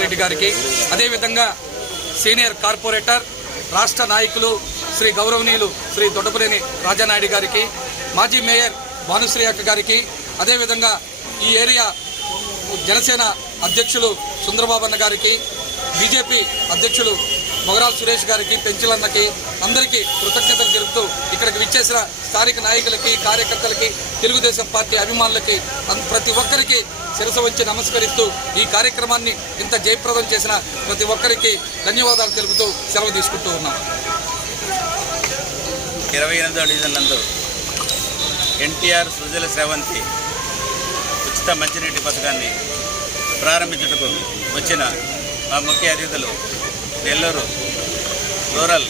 రెడ్డి గారికి అదే విధంగా సీనియర్ కార్పొరేటర్ రాష్ట్ర నాయకులు శ్రీ గౌరవనీయులు శ్రీ దొడ్డపనేని రాజానాయుడు గారికి మాజీ మేయర్ భానుశ్రీ అక్క గారికి అదే విధంగా ఈ ఏరియా జనసేన అధ్యక్షులు సుందరబాబన్న గారికి బీజేపీ అధ్యక్షులు మొగరాల సురేష్ గారికి పెంచులన్నకి అందరికీ కృతజ్ఞతలు తెలుపుతూ ఇక్కడికి విచ్చేసిన స్థానిక నాయకులకి కార్యకర్తలకి తెలుగుదేశం పార్టీ అభిమానులకి ప్రతి ఒక్కరికి శిరస వంచి నమస్కరిస్తూ ఈ కార్యక్రమాన్ని ఇంత జయప్రదం చేసిన ప్రతి ఒక్కరికి ధన్యవాదాలు తెలుపుతూ సెలవు తీసుకుంటూ ఉన్నాం. 28వ డివిజన్ నందు ఎన్టీఆర్ సుజల శ్రవంతి ఉచిత మంచినీటి పథకాన్ని ప్రారంభించుటకు వచ్చిన మా ముఖ్య అతిథులు నెల్లూరు రూరల్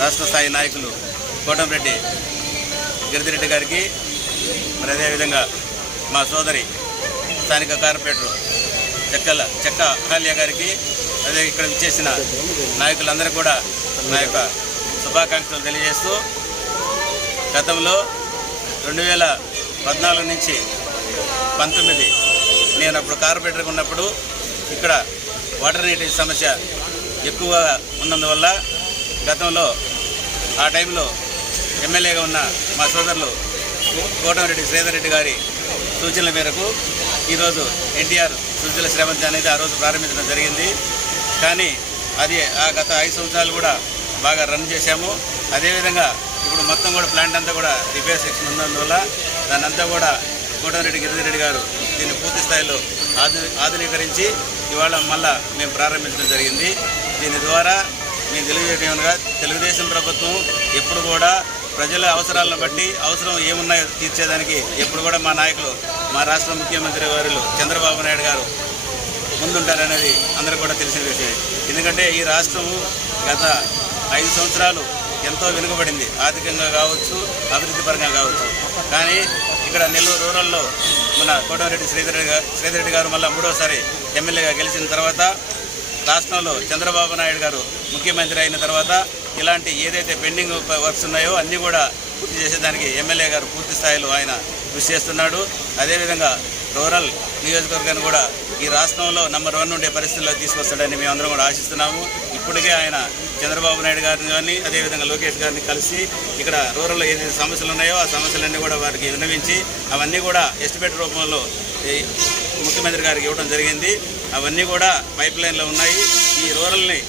రాష్ట్ర స్థాయి నాయకులు కోటంరెడ్డి గిరిధిరెడ్డి గారికి, మరి అదేవిధంగా మా సోదరి స్థానిక కార్పొరేటర్ చెక్క అహల్య గారికి, అదే ఇక్కడ విచ్చేసిన నాయకులందరూ కూడా నా యొక్క శుభాకాంక్షలు తెలియజేస్తూ, గతంలో 2014 నుంచి 19 నేను అప్పుడు కార్పొరేటర్గా ఉన్నప్పుడు ఇక్కడ వాటర్ నీటి సమస్య ఎక్కువగా ఉన్నందువల్ల గతంలో ఆ టైంలో ఎమ్మెల్యేగా ఉన్న మా సోదరులు కోటంరెడ్డి శ్రీధర్ రెడ్డి గారి సూచనల మేరకు ఈరోజు ఎన్టీఆర్ సుజల శ్రవంతి అనేది ఆ రోజు ప్రారంభించడం జరిగింది. కానీ అది ఆ గత 5 సంవత్సరాలు కూడా బాగా రన్ చేశాము. అదేవిధంగా ఇప్పుడు మొత్తం కూడా ప్లాంట్ అంతా కూడా రిపేర్ సెక్షన్ ఉన్నందువల్ల దాన్ని అంతా కూడా కోటంరెడ్డి గిరిధిరెడ్డి గారు దీన్ని పూర్తి స్థాయిలో ఆధునీకరించి ఇవాళ మళ్ళా మేము ప్రారంభించడం జరిగింది. దీని ద్వారా మేము తెలియజేయడంగా తెలుగుదేశం ప్రభుత్వం ఎప్పుడు కూడా ప్రజల అవసరాలను బట్టి అవసరం ఏమున్నాయో తీర్చేదానికి ఎప్పుడు కూడా మా నాయకులు, మా రాష్ట్ర ముఖ్యమంత్రి వారిలో చంద్రబాబు నాయుడు గారు ముందుంటారనేది అందరూ కూడా తెలిసిన విషయం. ఎందుకంటే ఈ రాష్ట్రము గత 5 సంవత్సరాలు ఎంతో వెనుకబడింది, ఆర్థికంగా కావచ్చు, అభివృద్ధి పరంగా కావచ్చు. కానీ ఇక్కడ నెల్లూరు రూరల్లో మన కోటంరెడ్డి శ్రీధర్ రెడ్డి గారు మళ్ళీ 3వసారి ఎమ్మెల్యేగా గెలిచిన తర్వాత రాష్ట్రంలో చంద్రబాబు నాయుడు గారు ముఖ్యమంత్రి అయిన తర్వాత ఇలాంటి ఏదైతే పెండింగ్ వర్క్స్ ఉన్నాయో అన్నీ కూడా పూర్తి చేసేదానికి ఎమ్మెల్యే గారు పూర్తి స్థాయిలో ఆయన కృషి చేస్తున్నాడు. అదేవిధంగా రూరల్ నియోజకవర్గాన్ని కూడా ఈ రాష్ట్రంలో నంబర్ 1 ఉండే పరిస్థితుల్లో తీసుకొస్తాడని మేమందరం కూడా ఆశిస్తున్నాము. ఇప్పటికే ఆయన చంద్రబాబు నాయుడు గారిని కానీ అదేవిధంగా లోకేష్ గారిని కలిసి ఇక్కడ రూరల్లో ఏదైతే సమస్యలు ఉన్నాయో ఆ సమస్యలన్నీ కూడా వారికి విన్నవించి అవన్నీ కూడా ఎస్టిమేట్ రూపంలో ముఖ్యమంత్రి గారికి ఇవ్వడం జరిగింది. అవన్నీ కూడా పైప్ లైన్లో ఉన్నాయి. ఈ రూరల్ని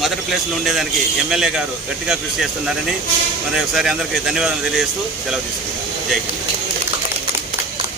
మొదటి ప్లేస్లో ఉండేదానికి ఎమ్మెల్యే గారు గట్టిగా కృషి చేస్తున్నారని మరి ఒకసారి అందరికీ ధన్యవాదాలు తెలియజేస్తూ సెలవు తీసుకుంటున్నాను. జై హింద్.